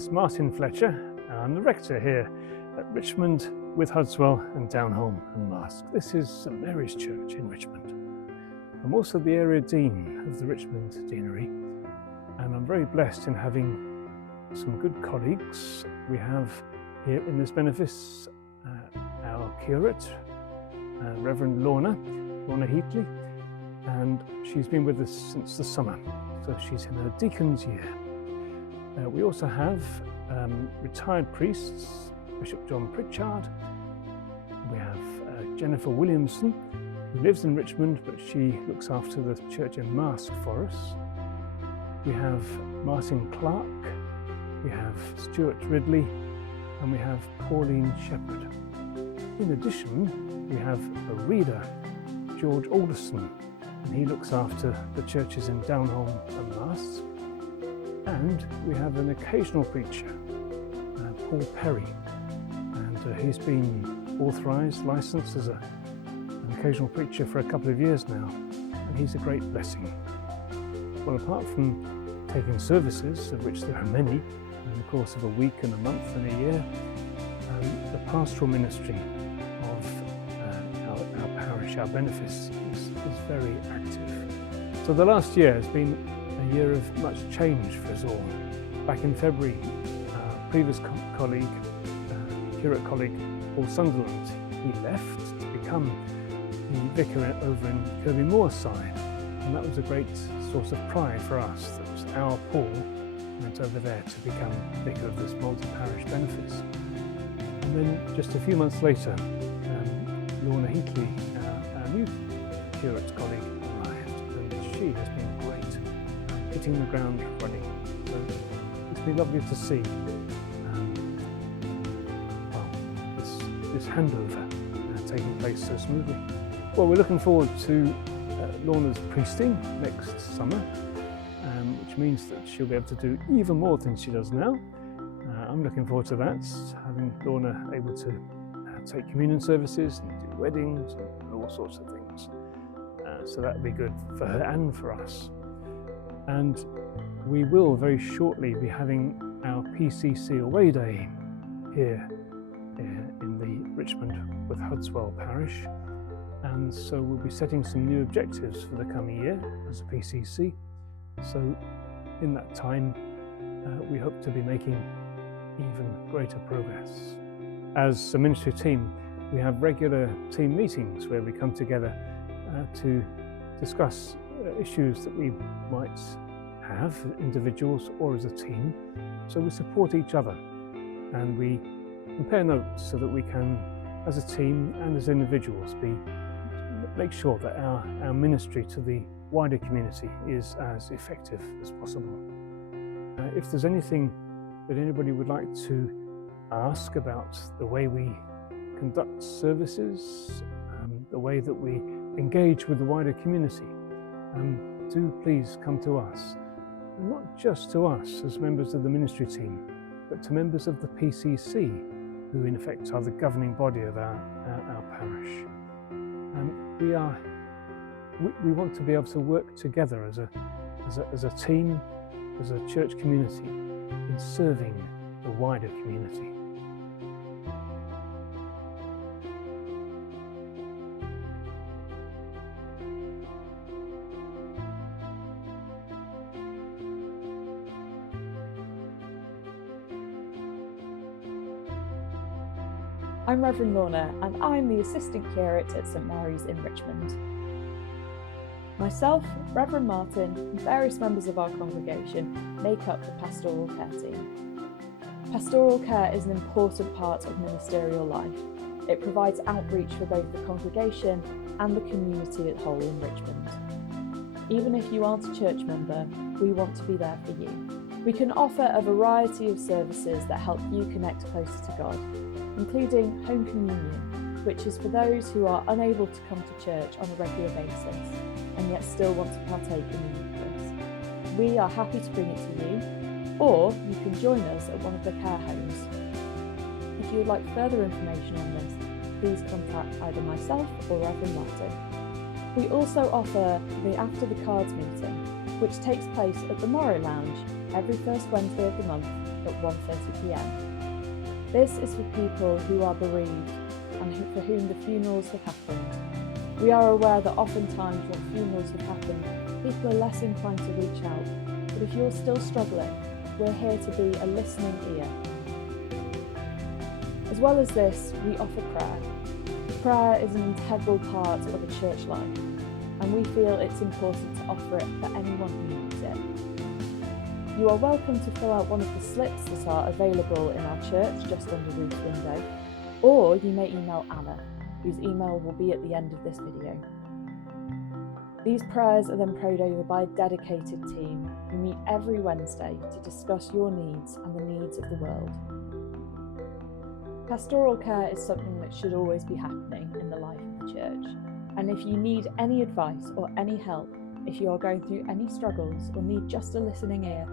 is Martin Fletcher. I'm the rector here at Richmond with Hudswell and Downholme and Mask. This is St Mary's Church in Richmond. I'm also the area dean of the Richmond Deanery, and I'm very blessed in having some good colleagues. We have here in this benefice our curate, Reverend Lorna Heatley, and she's been with us since the summer, so she's in her deacon's year. We also have retired priests, Bishop John Pritchard. We have Jennifer Williamson, who lives in Richmond, but she looks after the church in Mask for us. We have Martin Clark, we have Stuart Ridley, and we have Pauline Shepherd. In addition, we have a reader, George Alderson, and he looks after the churches in Downholme and Mask. And we have an occasional preacher, Paul Perry, and he's been authorised, licensed as an occasional preacher for a couple of years now, and he's a great blessing. Well, apart from taking services, of which there are many, in the course of a week and a month and a year, the pastoral ministry of our parish, our benefice, is very active. So the last year has been a year of much change for us all. Back in February, our previous colleague, curate colleague Paul Sunderland, he left to become the vicar over in Kirby Moorside, and that was a great source of pride for us. That was our Paul went over there to become vicar of this multi-parish benefice. And then just a few months later, Lorna Heatley, our new curate colleague, arrived, and she has been great, hitting the ground running. So it's been lovely to see this handover taking place so smoothly. Well, we're looking forward to Lorna's priesting next summer, which means that she'll be able to do even more than she does now. I'm looking forward to that, having Lorna able to take communion services and do weddings and all sorts of things. So that'll be good for her and for us. And we will very shortly be having our PCC away day here in the Richmond with Hudswell Parish. And so we'll be setting some new objectives for the coming year as a PCC. So in that time, we hope to be making even greater progress. As a ministry team, we have regular team meetings where we come together to discuss issues that we might have, individuals or as a team. So we support each other and we compare notes so that we can, as a team and as individuals, make sure that our ministry to the wider community is as effective as possible. If there's anything that anybody would like to ask about the way we conduct services, the way that we engage with the wider community, do please come to us. And not just to us as members of the ministry team, but to members of the PCC, who in effect are the governing body of our parish. We want to be able to work together as a team, as a church community, in serving the wider community. I'm Reverend Lorna, and I'm the Assistant Curate at St Mary's in Richmond. Myself, Reverend Martin, and various members of our congregation make up the pastoral care team. Pastoral care is an important part of ministerial life. It provides outreach for both the congregation and the community at whole in Richmond. Even if you aren't a church member, we want to be there for you. We can offer a variety of services that help you connect closer to God, including home communion, which is for those who are unable to come to church on a regular basis and yet still want to partake in the Eucharist. We are happy to bring it to you, or you can join us at one of the care homes. If you would like further information on this, please contact either myself or Reverend Martin. We also offer the After the Cards meeting, which takes place at the Morrow Lounge every first Wednesday of the month at 1:30 p.m. This is for people who are bereaved and for whom the funerals have happened. We are aware that oftentimes when funerals have happened, people are less inclined to reach out, but if you're still struggling, we're here to be a listening ear. As well as this, we offer prayer. Prayer is an integral part of a church life, and we feel it's important to offer it for anyone who needs it. You are welcome to fill out one of the slips that are available in our church just under Ruth's window, or you may email Anna, whose email will be at the end of this video. These prayers are then prayed over by a dedicated team who meet every Wednesday to discuss your needs and the needs of the world. Pastoral care is something that should always be happening in the life of the church. And if you need any advice or any help, if you are going through any struggles or need just a listening ear,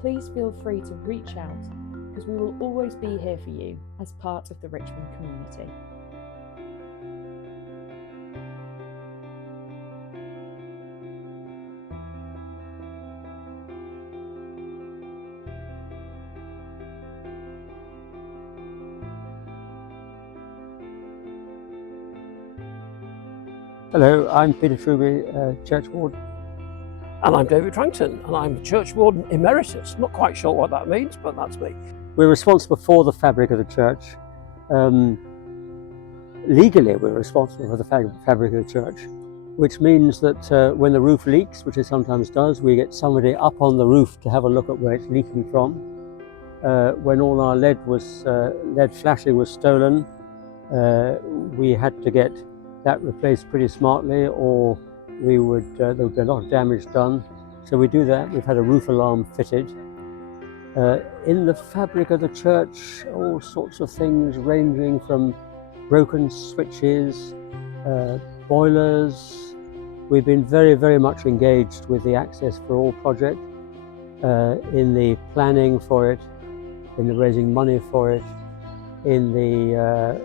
please feel free to reach out, because we will always be here for you as part of the Richmond community. Hello, I'm Peter Truby, Church Ward. And I'm David Trankton, and I'm Church Warden Emeritus. Not quite sure what that means, but that's me. We're responsible for the fabric of the church. Legally, we're responsible for the fabric of the church, which means that when the roof leaks, which it sometimes does, we get somebody up on the roof to have a look at where it's leaking from. When all our lead flashing was stolen, we had to get that replaced pretty smartly, or there would be a lot of damage done. So we do that. We've had a roof alarm fitted. In the fabric of the church, all sorts of things ranging from broken switches, boilers. We've been very, very much engaged with the Access for All project, in the planning for it, in the raising money for it, in the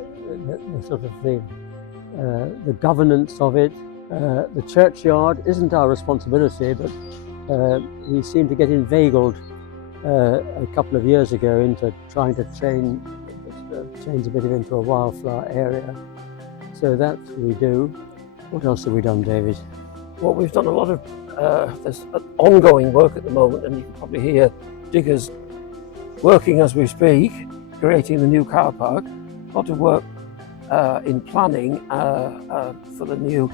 governance of it. The churchyard isn't our responsibility, but we seemed to get inveigled a couple of years ago into trying to change a bit of it into a wildflower area. So that we do. What else have we done, David? Well, we've done a lot of there's ongoing work at the moment, and you can probably hear diggers working as we speak, creating the new car park. A lot of work in planning for the new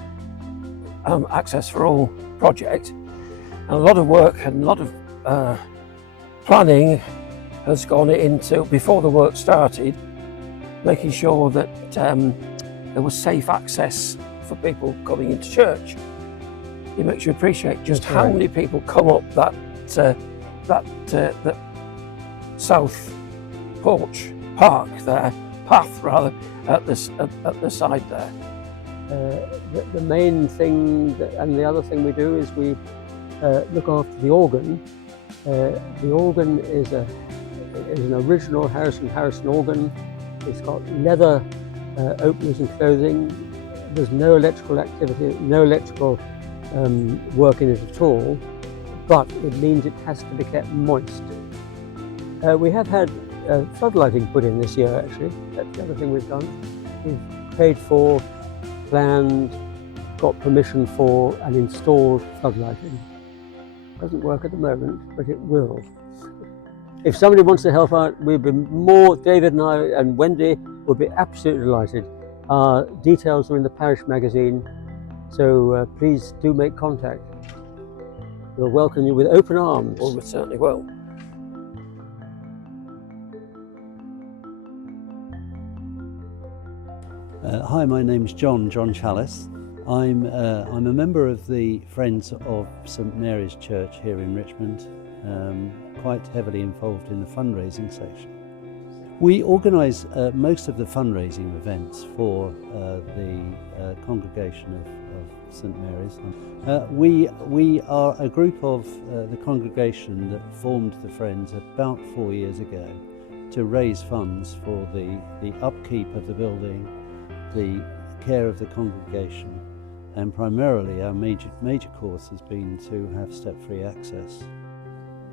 Access for All project, and a lot of work and a lot of planning has gone into, before the work started, making sure that there was safe access for people coming into church. It makes you appreciate just how many people come up that south porch park there, path rather, at the side there. The main thing, and the other thing we do, is we look after the organ. The organ is an original Harrison organ. It's got leather openers and clothing. There's no electrical activity, no electrical work in it at all, but it means it has to be kept moist. We have had floodlighting put in this year, actually. That's the other thing we've done. We've paid for, planned, got permission for, and installed floodlighting. Doesn't work at the moment, but it will. If somebody wants to help out, we'd be more, David and I and Wendy would be absolutely delighted. Our details are in the Parish magazine, so please do make contact. We'll welcome you with open arms. Well, we certainly will. Hi, my name's John Chalice. I'm a member of the Friends of St Mary's Church here in Richmond, quite heavily involved in the fundraising section. We organise most of the fundraising events for the congregation of St Mary's. We are a group of the congregation that formed the Friends about 4 years ago to raise funds for the upkeep of the building, the care of the congregation, and primarily our major course has been to have step-free access.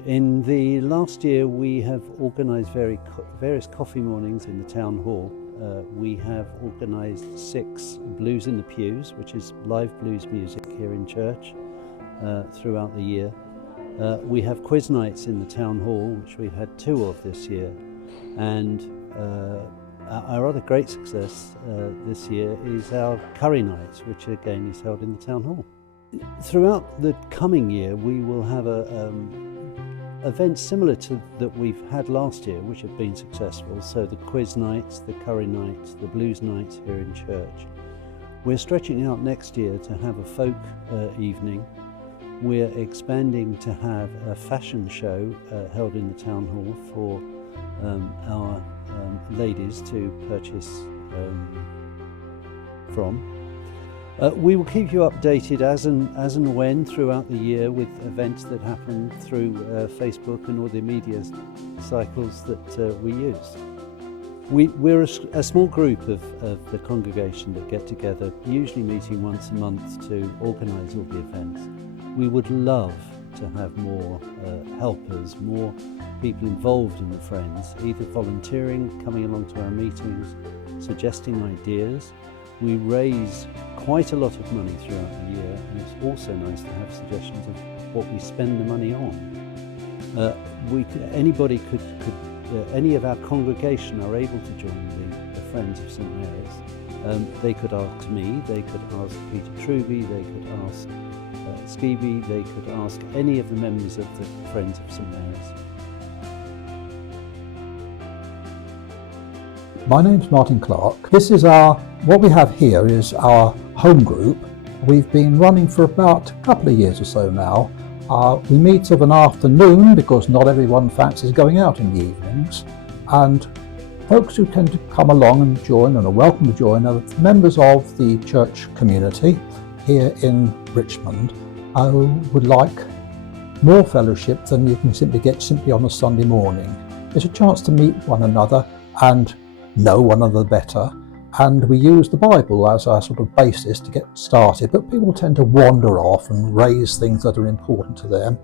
In the last year we have organised various coffee mornings in the town hall. We have organised 6 Blues in the Pews, which is live blues music here in church throughout the year. We have quiz nights in the town hall, which we've had 2 of this year, and our other great success this year is our curry night, which again is held in the town hall. Throughout the coming year we will have events similar to that we've had last year, which have been successful. So the quiz nights, the curry nights, the blues nights here in church. We're stretching out next year to have a folk evening. We're expanding to have a fashion show held in the town hall for our ladies to purchase from. We will keep you updated as and when throughout the year with events that happen through Facebook and all the media cycles that we use. We're a small group of the congregation that get together, usually meeting once a month to organise all the events. We would love to have more helpers, more people involved in the Friends, either volunteering, coming along to our meetings, suggesting ideas. We raise quite a lot of money throughout the year, and it's also nice to have suggestions of what we spend the money on. Any of our congregation are able to join the Friends of St Mary's. They could ask me, they could ask Peter Truby, they could ask Skeeby, they could ask any of the members of the Friends of St Mary's. My name's Martin Clark. What we have here is our home group. We've been running for about a couple of years or so now. We meet of an afternoon because not everyone fancies going out in the evenings, and folks who tend to come along and join and are welcome to join are members of the church community here in Richmond who would like more fellowship than you can get on a Sunday morning. It's a chance to meet one another and know one another better, and we use the Bible as our sort of basis to get started, but people tend to wander off and raise things that are important to them,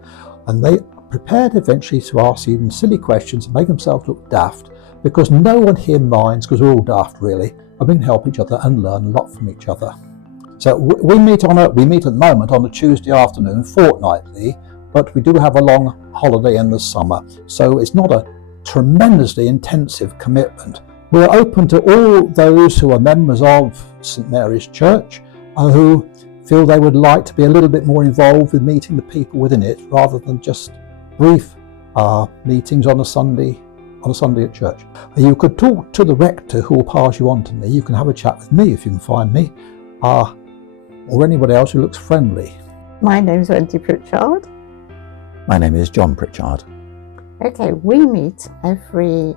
and they are prepared eventually to ask even silly questions and make themselves look daft, because no one here minds, because we're all daft really, and we can help each other and learn a lot from each other. So we meet at the moment on a Tuesday afternoon fortnightly, but we do have a long holiday in the summer, so it's not a tremendously intensive commitment. We're open to all those who are members of St Mary's Church who feel they would like to be a little bit more involved with meeting the people within it rather than just brief meetings on a Sunday at church. You could talk to the rector, who will pass you on to me. You can have a chat with me if you can find me, or anybody else who looks friendly. My name's Wendy Pritchard. My name is John Pritchard. Okay, we meet every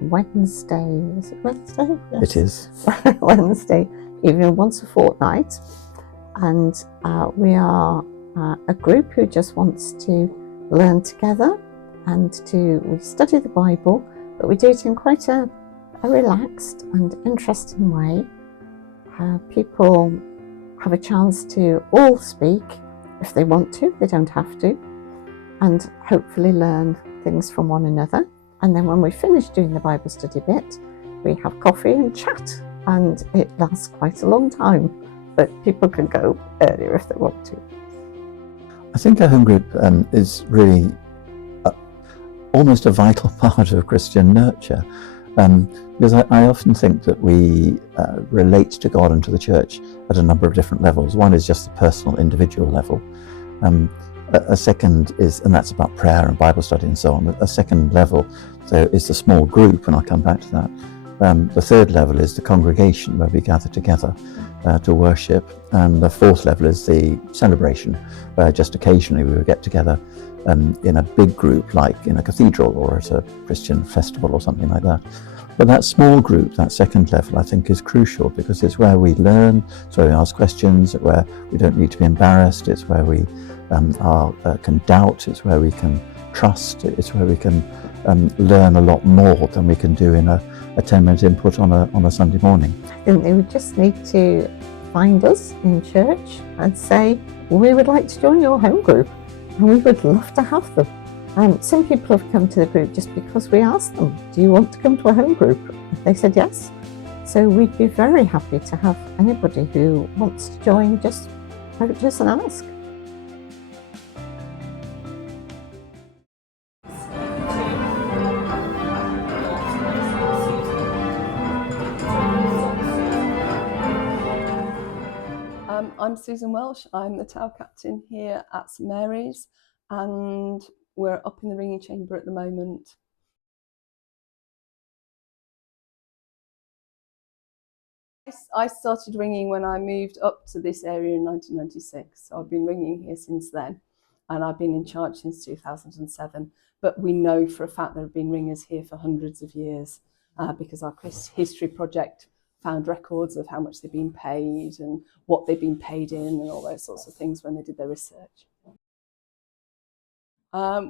Wednesday, is it Wednesday? Yes. It is. Wednesday evening, once a fortnight, and we are a group who just wants to learn together, and we study the Bible, but we do it in quite a relaxed and interesting way. People have a chance to all speak if they want to, they don't have to, and hopefully learn things from one another. And then when we finish doing the Bible study bit, we have coffee and chat, and it lasts quite a long time, but people can go earlier if they want to. I think a home group is really almost a vital part of Christian nurture, because I often think that we relate to God and to the church at a number of different levels. One is just the personal, individual level. A second is, and that's about prayer and Bible study and so on. A second level is the small group, and I'll come back to that. The third level is the congregation, where we gather together to worship. And the fourth level is the celebration, where just occasionally we would get together in a big group, like in a cathedral or at a Christian festival or something like that. But that small group, that second level, I think is crucial, because it's where we learn, it's where we ask questions, it's where we don't need to be embarrassed, it's where we can doubt, it's where we can trust, it's where we can learn a lot more than we can do in a 10-minute input on a Sunday morning. I think they would just need to find us in church and say, we would like to join your home group, and we would love to have them. Some people have come to the group just because we asked them, do you want to come to a home group? They said yes. So we'd be very happy to have anybody who wants to join just approach us and ask. I'm Susan Welsh. I'm the tower captain here at St Mary's, and we're up in the ringing chamber at the moment. I started ringing when I moved up to this area in 1996, so I've been ringing here since then, and I've been in charge since 2007. But we know for a fact there have been ringers here for hundreds of years, because our history project found records of how much they've been paid and what they've been paid in and all those sorts of things when they did their research.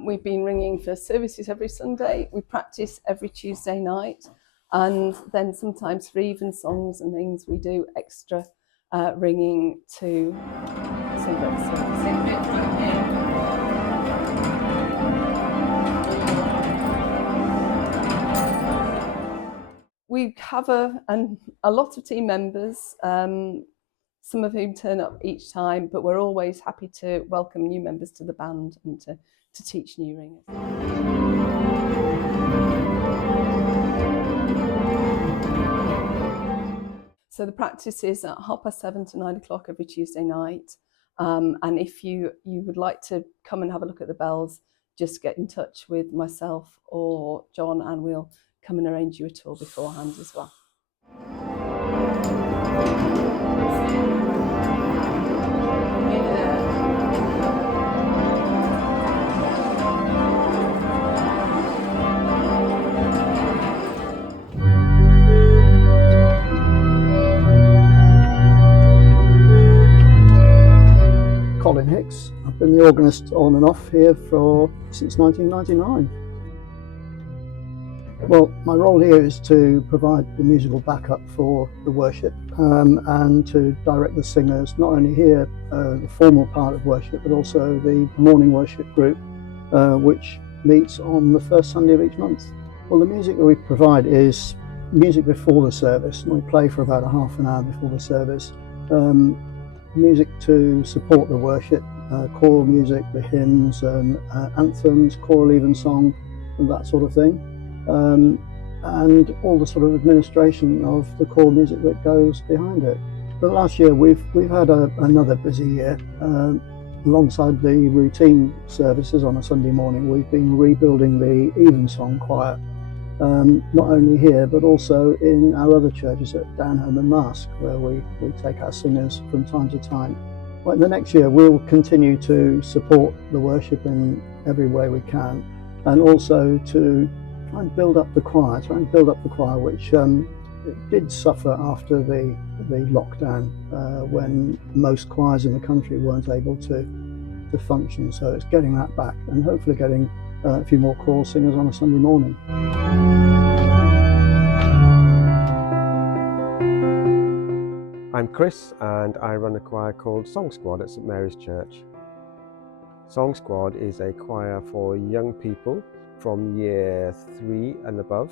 We've been ringing for services every Sunday. We practice every Tuesday night, and then sometimes for even songs and things we do extra ringing to Sunday services. We have a lot of team members, some of whom turn up each time, but we're always happy to welcome new members to the band and to teach new ringers. So the practice is at 7:30 to 9 o'clock every Tuesday night. And if you would like to come and have a look at the bells, just get in touch with myself or John and we'll come and arrange you a tour beforehand as well. Colin Hicks. I've been the organist on and off here since 1999. Well, my role here is to provide the musical backup for the worship and to direct the singers, not only here, the formal part of worship, but also the morning worship group, which meets on the first Sunday of each month. Well, the music that we provide is music before the service, and we play for about a half an hour before the service. Music to support the worship, choral music, the hymns, anthems, choral evensong, and that sort of thing. And all the sort of administration of the choral music that goes behind it. But last year we've had another busy year. Alongside the routine services on a Sunday morning, we've been rebuilding the evensong choir, not only here but also in our other churches at Downham and Mask, where we take our singers from time to time. Well, in the next year we'll continue to support the worship in every way we can, and also to try and build up the choir, which did suffer after the lockdown, when most choirs in the country weren't able to function. So it's getting that back and hopefully getting a few more choral singers on a Sunday morning. I'm Chris and I run a choir called Song Squad at St Mary's Church. Song Squad is a choir for young people from year 3 and above,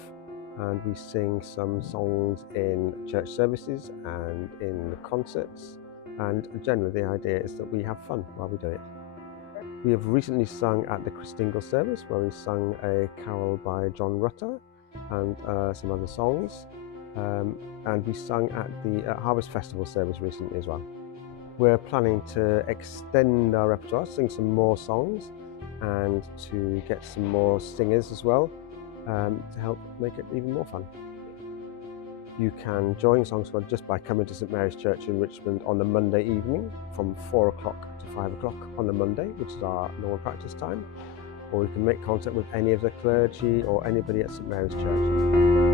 and we sing some songs in church services and in concerts, and generally the idea is that we have fun while we do it. We have recently sung at the Christingle service, where we sung a carol by John Rutter and some other songs, and we sung at the Harvest Festival service recently as well. We're planning to extend our repertoire, sing some more songs, and to get some more singers as well, to help make it even more fun. You can join Song Squad just by coming to St Mary's Church in Richmond on the Monday evening from 4 o'clock to 5 o'clock on the Monday, which is our normal practice time, or you can make contact with any of the clergy or anybody at St Mary's Church.